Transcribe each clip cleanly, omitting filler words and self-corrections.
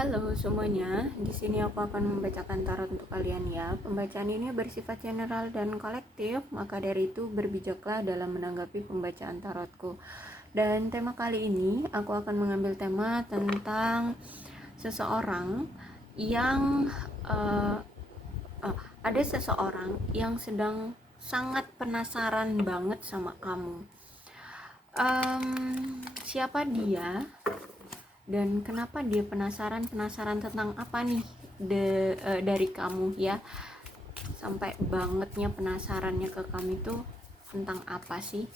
Halo semuanya, di sini aku akan membacakan tarot untuk kalian ya. Pembacaan ini bersifat general dan kolektif, maka dari itu berbijaklah dalam menanggapi pembacaan tarotku. Dan tema kali ini aku akan mengambil tema tentang seseorang yang ada seseorang yang sedang sangat penasaran banget sama kamu. Siapa dia? Dan kenapa dia penasaran tentang apa nih dari kamu ya, sampai bangetnya penasarannya ke kamu itu tentang apa sih?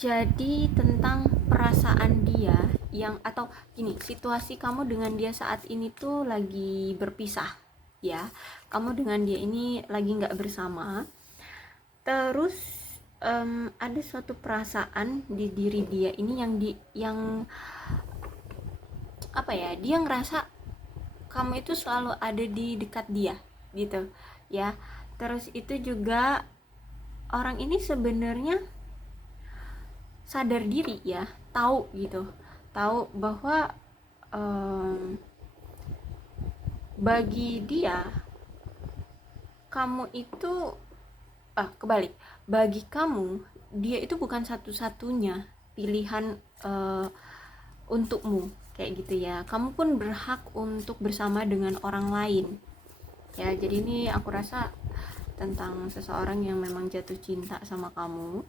Jadi tentang perasaan dia yang, atau gini, situasi kamu dengan dia saat ini tuh lagi berpisah ya, kamu dengan dia ini lagi nggak bersama. Terus ada suatu perasaan di diri dia ini yang apa ya, dia ngerasa kamu itu selalu ada di dekat dia gitu ya. Terus itu juga orang ini sebenarnya sadar diri ya, tahu gitu, tahu bahwa bagi dia kamu itu kebalik, bagi kamu dia itu bukan satu-satunya pilihan untukmu kayak gitu ya. Kamu pun berhak untuk bersama dengan orang lain ya. Jadi ini aku rasa tentang seseorang yang memang jatuh cinta sama kamu.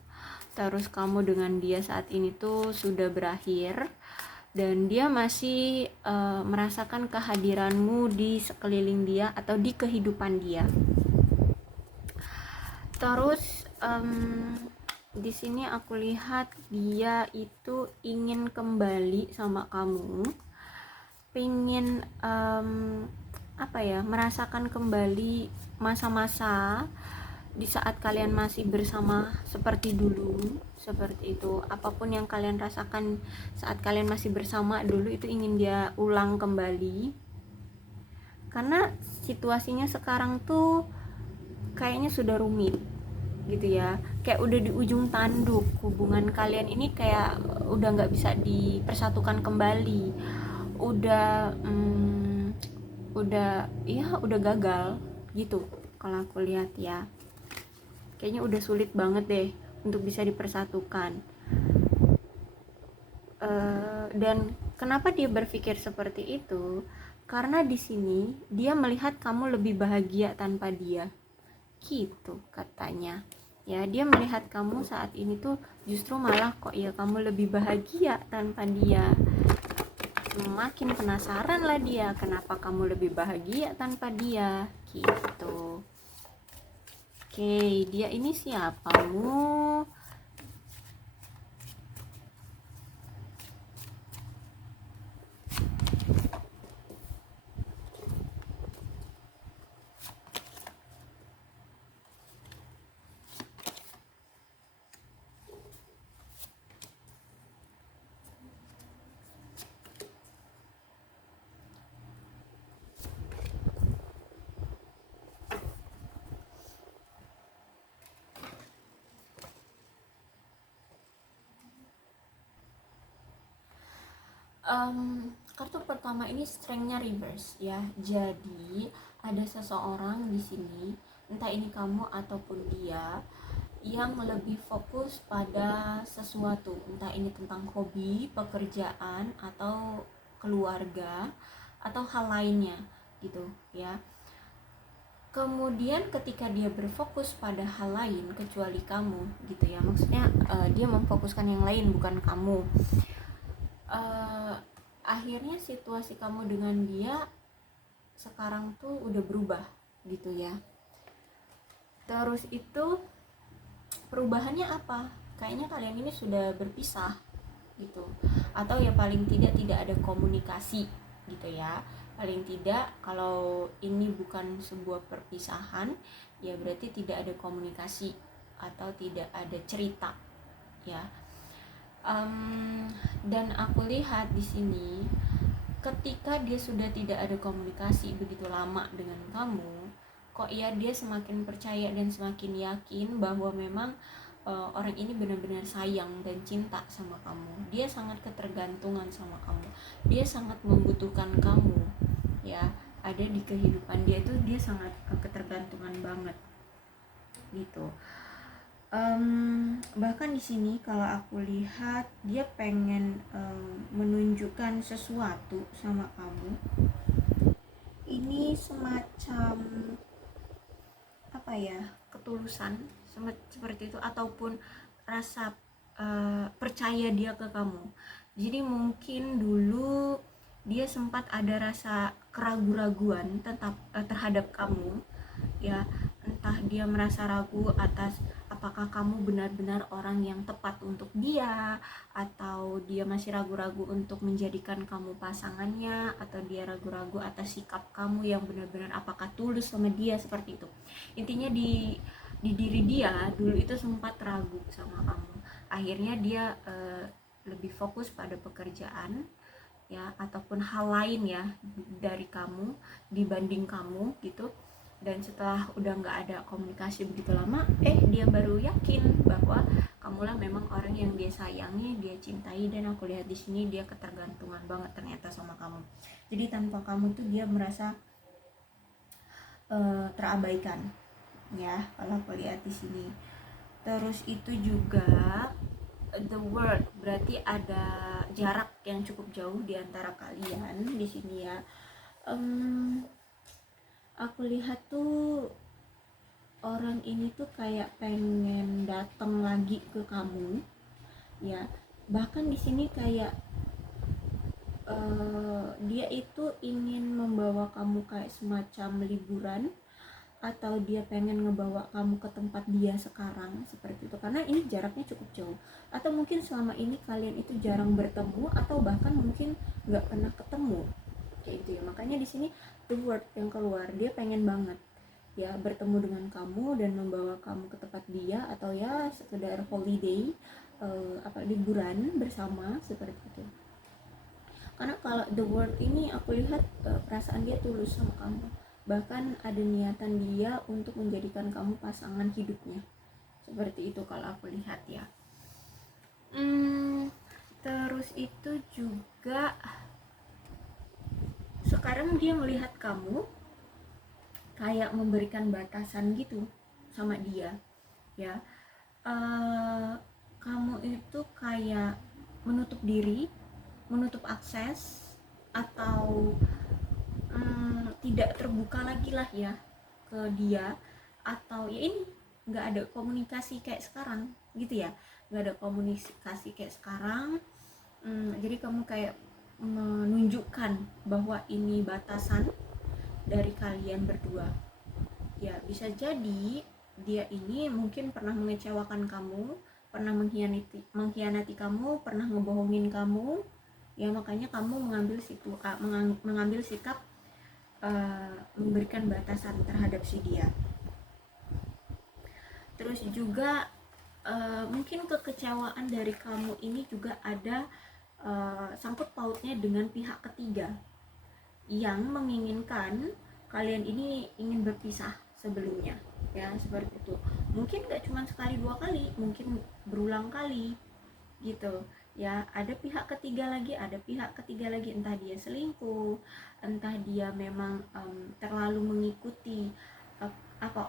Terus kamu dengan dia saat ini tuh sudah berakhir, dan dia masih merasakan kehadiranmu di sekeliling dia atau di kehidupan dia. Terus di sini aku lihat dia itu ingin kembali sama kamu, pengen merasakan kembali masa-masa di saat kalian masih bersama seperti dulu, seperti itu. Apapun yang kalian rasakan saat kalian masih bersama dulu itu ingin dia ulang kembali, karena situasinya sekarang tuh kayaknya sudah rumit gitu ya, kayak udah di ujung tanduk. Hubungan kalian ini kayak udah nggak bisa dipersatukan kembali, udah gagal gitu kalau aku lihat ya. Kayaknya udah sulit banget deh untuk bisa dipersatukan. Dan kenapa dia berpikir seperti itu? Karena di sini dia melihat kamu lebih bahagia tanpa dia, gitu katanya. Ya, dia melihat kamu saat ini tuh justru malah kok ya kamu lebih bahagia tanpa dia. Semakin penasaran lah dia, kenapa kamu lebih bahagia tanpa dia, gitu. Oke, dia ini siapamu? Kartu pertama ini strength-nya reverse ya. Jadi ada seseorang di sini, entah ini kamu ataupun dia, yang lebih fokus pada sesuatu, entah ini tentang hobi, pekerjaan, atau keluarga, atau hal lainnya gitu ya. Kemudian ketika dia berfokus pada hal lain kecuali kamu gitu ya, maksudnya dia memfokuskan yang lain bukan kamu, akhirnya situasi kamu dengan dia sekarang tuh udah berubah gitu ya. Terus itu perubahannya apa? Kayaknya kalian ini sudah berpisah gitu, atau ya paling tidak ada komunikasi gitu ya. Paling tidak kalau ini bukan sebuah perpisahan ya berarti tidak ada komunikasi atau tidak ada cerita ya. Dan aku lihat di sini ketika dia sudah tidak ada komunikasi begitu lama dengan kamu, kok ya dia semakin percaya dan semakin yakin bahwa memang orang ini benar-benar sayang dan cinta sama kamu. Dia sangat ketergantungan sama kamu, dia sangat membutuhkan kamu, ya. Ada di kehidupan dia itu, dia sangat ketergantungan banget gitu. Bahkan di sini kalau aku lihat dia pengen menunjukkan sesuatu sama kamu. Ini semacam apa ya, ketulusan seperti itu, ataupun rasa percaya dia ke kamu. Jadi mungkin dulu dia sempat ada rasa keraguan-raguan terhadap kamu, ya. Entah dia merasa ragu atas apakah kamu benar-benar orang yang tepat untuk dia, atau dia masih ragu-ragu untuk menjadikan kamu pasangannya, atau dia ragu-ragu atas sikap kamu yang benar-benar apakah tulus sama dia, seperti itu. Intinya di diri dia dulu itu sempat ragu sama kamu. Akhirnya dia lebih fokus pada pekerjaan, ya, ataupun hal lain ya dari kamu dibanding kamu gitu. Dan setelah udah nggak ada komunikasi begitu lama, dia baru yakin bahwa kamulah memang orang yang dia sayangi, dia cintai. Dan aku lihat di sini dia ketergantungan banget ternyata sama kamu. Jadi tanpa kamu tuh dia merasa terabaikan, ya, kalau aku lihat di sini. Terus itu juga the word, berarti ada jarak yang cukup jauh di antara kalian di sini, ya. Aku lihat tuh orang ini tuh kayak pengen datang lagi ke kamu, ya. Bahkan di sini kayak dia itu ingin membawa kamu kayak semacam liburan, atau dia pengen ngebawa kamu ke tempat dia sekarang, seperti itu. Karena ini jaraknya cukup jauh, atau mungkin selama ini kalian itu jarang bertemu, atau bahkan mungkin nggak pernah ketemu, kayak gitu ya. Makanya di sini the word yang keluar, dia pengen banget ya bertemu dengan kamu dan membawa kamu ke tempat dia, atau ya sekedar holiday, liburan bersama, seperti itu. Karena kalau the word ini aku lihat perasaan dia tulus sama kamu, bahkan ada niatan dia untuk menjadikan kamu pasangan hidupnya, seperti itu kalau aku lihat, ya. Terus itu juga sekarang dia melihat kamu kayak memberikan batasan gitu sama dia, ya. Kamu itu kayak menutup diri, menutup akses, atau tidak terbuka lagi lah ya ke dia, atau ya ini nggak ada komunikasi kayak sekarang gitu ya, nggak ada komunikasi kayak sekarang. Jadi kamu kayak menunjukkan bahwa ini batasan dari kalian berdua, ya. Bisa jadi dia ini mungkin pernah mengecewakan kamu, pernah mengkhianati kamu, pernah ngebohongin kamu, ya. Makanya kamu mengambil sikap memberikan batasan terhadap si dia. Terus juga mungkin kekecewaan dari kamu ini juga ada sangkut pautnya dengan pihak ketiga yang menginginkan kalian ini ingin berpisah sebelumnya, ya, seperti itu. Mungkin gak cuma sekali dua kali, mungkin berulang kali gitu, ya. Ada pihak ketiga lagi, entah dia selingkuh, entah dia memang terlalu mengikuti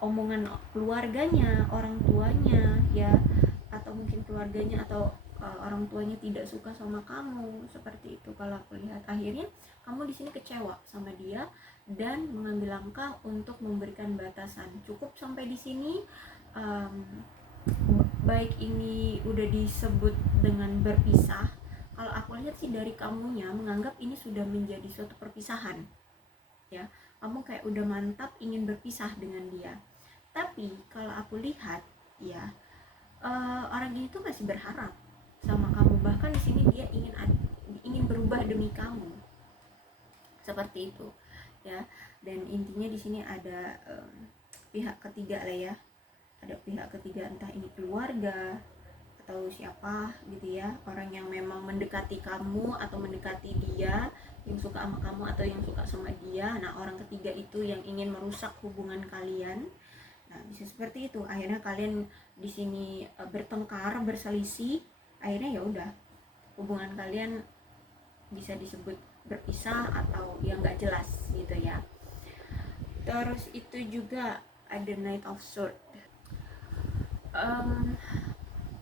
omongan keluarganya, orang tuanya, ya, atau mungkin keluarganya atau orang tuanya tidak suka sama kamu, seperti itu kalau aku lihat. Akhirnya kamu di sini kecewa sama dia dan mengambil langkah untuk memberikan batasan. Cukup sampai di sini. Baik ini udah disebut dengan berpisah, kalau aku lihat sih dari kamunya menganggap ini sudah menjadi suatu perpisahan, ya. Kamu kayak udah mantap ingin berpisah dengan dia. Tapi kalau aku lihat, ya, orang ini tuh masih berharap sama kamu. Bahkan di sini dia ingin berubah demi kamu, seperti itu, ya. Dan intinya di sini ada pihak ketiga lah, ya. Ada pihak ketiga, entah ini keluarga atau siapa gitu ya, orang yang memang mendekati kamu atau mendekati dia, yang suka sama kamu atau yang suka sama dia. Nah, orang ketiga itu yang ingin merusak hubungan kalian. Nah, bisa seperti itu. Akhirnya kalian di sini bertengkar, berselisih, akhirnya ya udah hubungan kalian bisa disebut berpisah atau yang nggak jelas gitu ya. Terus itu juga ada Knight of Swords.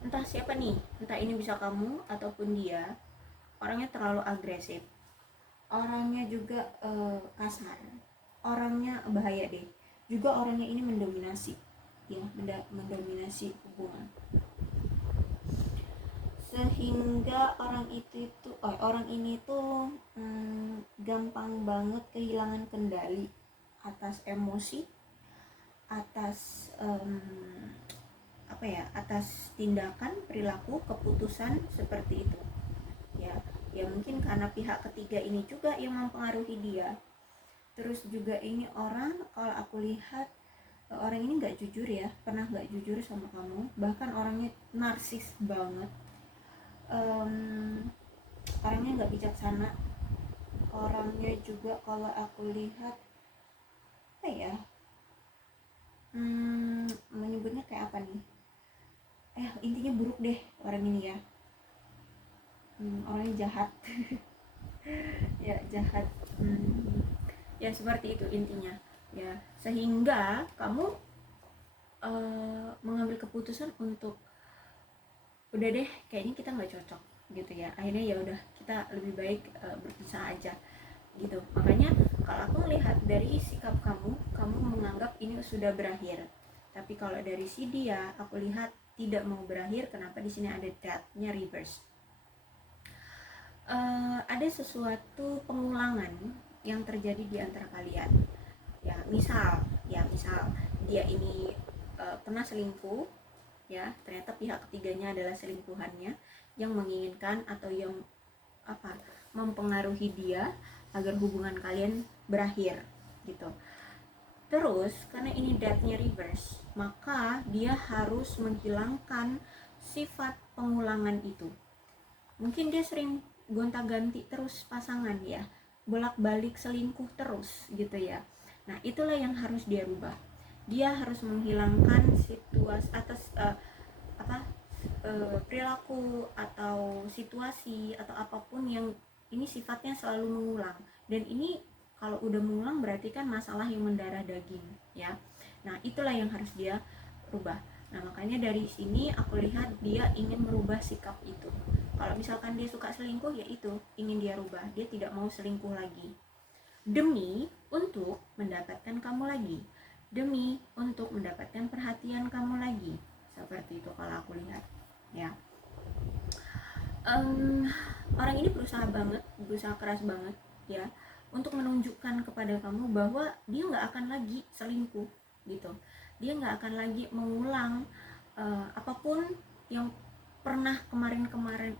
Entah siapa nih, entah ini bisa kamu ataupun dia, orangnya terlalu agresif, orangnya juga kasar, orangnya bahaya deh, juga orangnya ini mendominasi ya, mendominasi hubungan, sehingga orang ini tuh gampang banget kehilangan kendali atas emosi, atas atas tindakan, perilaku, keputusan seperti itu ya. Ya mungkin karena pihak ketiga ini juga yang mempengaruhi dia. Terus juga ini orang, kalau aku lihat orang ini nggak jujur ya, pernah nggak jujur sama kamu, bahkan orangnya narsis banget, orangnya nggak bijaksana, orangnya juga kalau aku lihat apa ya, menyebutnya kayak apa nih, intinya buruk deh orang ini ya. Orangnya jahat. Ya jahat. Ya seperti itu intinya ya, sehingga kamu mengambil keputusan untuk udah deh kayaknya kita nggak cocok gitu ya. Akhirnya ya udah, kita lebih baik berpisah aja gitu. Makanya kalau aku melihat dari sikap kamu menganggap ini sudah berakhir. Tapi kalau dari si dia, aku lihat tidak mau berakhir. Kenapa? Di sini ada death-nya reverse. Ada sesuatu pengulangan yang terjadi di antara kalian. Ya misal dia ini pernah selingkuh ya, ternyata pihak ketiganya adalah selingkuhannya yang menginginkan atau yang mempengaruhi dia agar hubungan kalian berakhir gitu. Terus karena ini death-nya reverse, maka dia harus menghilangkan sifat pengulangan itu. Mungkin dia sering gonta-ganti terus pasangan ya, bolak-balik selingkuh terus gitu ya. Nah itulah yang harus dia rubah. Dia harus menghilangkan situasi atas perilaku atau situasi atau apapun yang ini sifatnya selalu mengulang. Dan ini kalau udah mengulang berarti kan masalah yang mendarah daging ya. Nah itulah yang harus dia rubah. Nah makanya dari sini aku lihat dia ingin merubah sikap itu. Kalau misalkan dia suka selingkuh, ya itu ingin dia rubah. Dia tidak mau selingkuh lagi demi untuk mendapatkan kamu lagi, demi untuk mendapatkan perhatian kamu lagi. Seperti itu kalau aku lihat ya. Orang ini berusaha keras banget ya untuk menunjukkan kepada kamu bahwa dia nggak akan lagi selingkuh gitu. Dia nggak akan lagi mengulang apapun yang pernah kemarin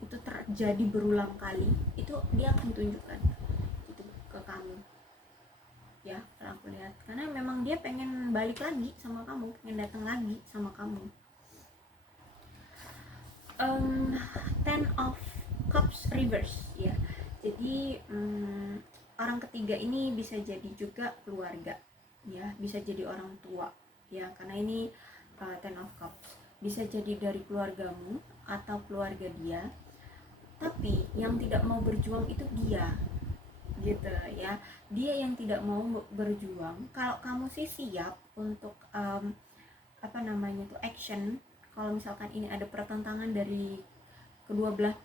itu terjadi berulang kali. Itu dia akan tunjukkan itu ke kamu ya, kalau aku lihat. Karena memang dia pengen balik lagi sama kamu, pengen datang lagi sama kamu. Ten of Cups reverse ya. Jadi orang ketiga ini bisa jadi juga keluarga ya, bisa jadi orang tua ya, karena ini Ten of Cups. Bisa jadi dari keluargamu atau keluarga dia, tapi yang tidak mau berjuang itu dia gitu ya. Dia yang tidak mau berjuang. Kalau kamu sih siap untuk action. Kalau misalkan ini ada pertentangan dari kedua belah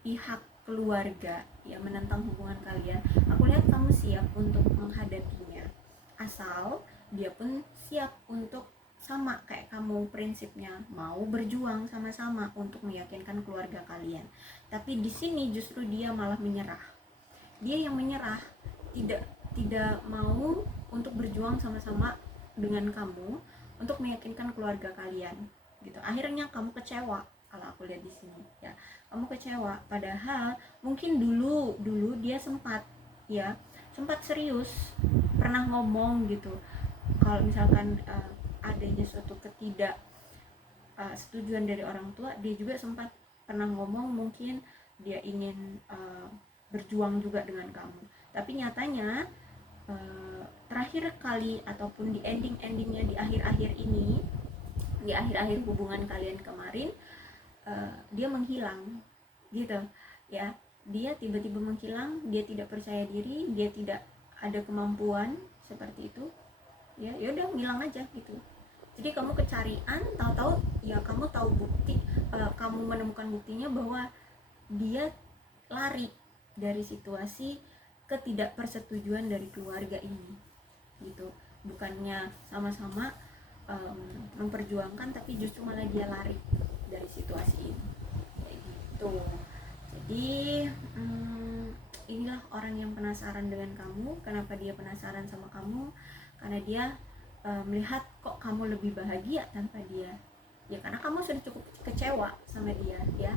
pihak keluarga ya, menentang hubungan kalian, aku lihat kamu siap untuk menghadapinya, asal dia pun siap untuk sama kayak kamu, prinsipnya mau berjuang sama-sama untuk meyakinkan keluarga kalian. Tapi di sini justru dia malah menyerah. Dia yang menyerah, tidak mau untuk berjuang sama-sama dengan kamu untuk meyakinkan keluarga kalian gitu. Akhirnya kamu kecewa kalau aku lihat di sini ya. Kamu kecewa, padahal mungkin dulu dia sempat serius, pernah ngomong gitu kalau misalkan adanya suatu setujuan dari orang tua. Dia juga sempat pernah ngomong mungkin dia ingin berjuang juga dengan kamu, tapi nyatanya terakhir kali ataupun di endingnya di akhir-akhir ini, di akhir-akhir hubungan kalian kemarin, dia menghilang gitu ya. Dia tiba-tiba menghilang, dia tidak percaya diri, dia tidak ada kemampuan seperti itu ya. Udah ngilang aja gitu. Jadi kamu kecarian, tahu-tahu ya kamu tahu bukti, kamu menemukan buktinya bahwa dia lari dari situasi ketidakpersetujuan dari keluarga ini gitu. Bukannya sama-sama memperjuangkan, tapi justru malah dia lari dari situasi ini kayak gitu. Jadi inilah orang yang penasaran dengan kamu. Kenapa dia penasaran sama kamu? Karena dia melihat kok kamu lebih bahagia tanpa dia. Ya karena kamu sudah cukup kecewa sama dia ya.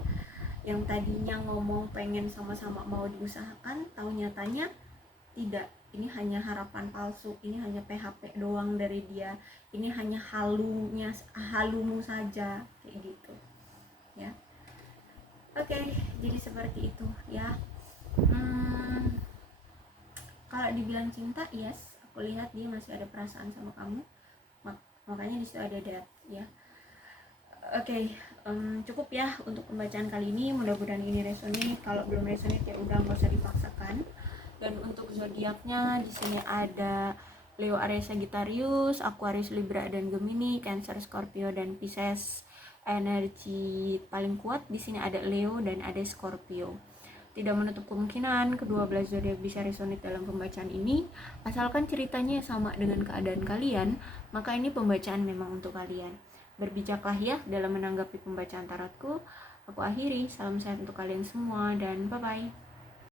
Yang tadinya ngomong pengen sama-sama mau diusahakan, tahu nyatanya tidak. Ini hanya harapan palsu, ini hanya PHP doang dari dia, ini hanya halumu saja kayak gitu ya. Oke, jadi seperti itu ya. Kalau dibilang cinta, yes, aku lihat dia masih ada perasaan sama kamu, makanya disitu ada that ya. Oke, cukup ya untuk pembacaan kali ini. Mudah-mudahan ini resonate. Kalau belum resonate ya udah nggak usah dipaksakan. Dan untuk zodiaknya di sini ada Leo, Aries, Sagittarius, Aquarius, Libra dan Gemini, Cancer, Scorpio dan Pisces. Energi paling kuat di sini ada Leo dan ada Scorpio. Tidak menutup kemungkinan kedua belas zodiak bisa resonate dalam pembacaan ini. Asalkan ceritanya sama dengan keadaan kalian, maka ini pembacaan memang untuk kalian. Berbijaklah ya dalam menanggapi pembacaan tarotku. Aku akhiri, salam sehat untuk kalian semua dan bye-bye.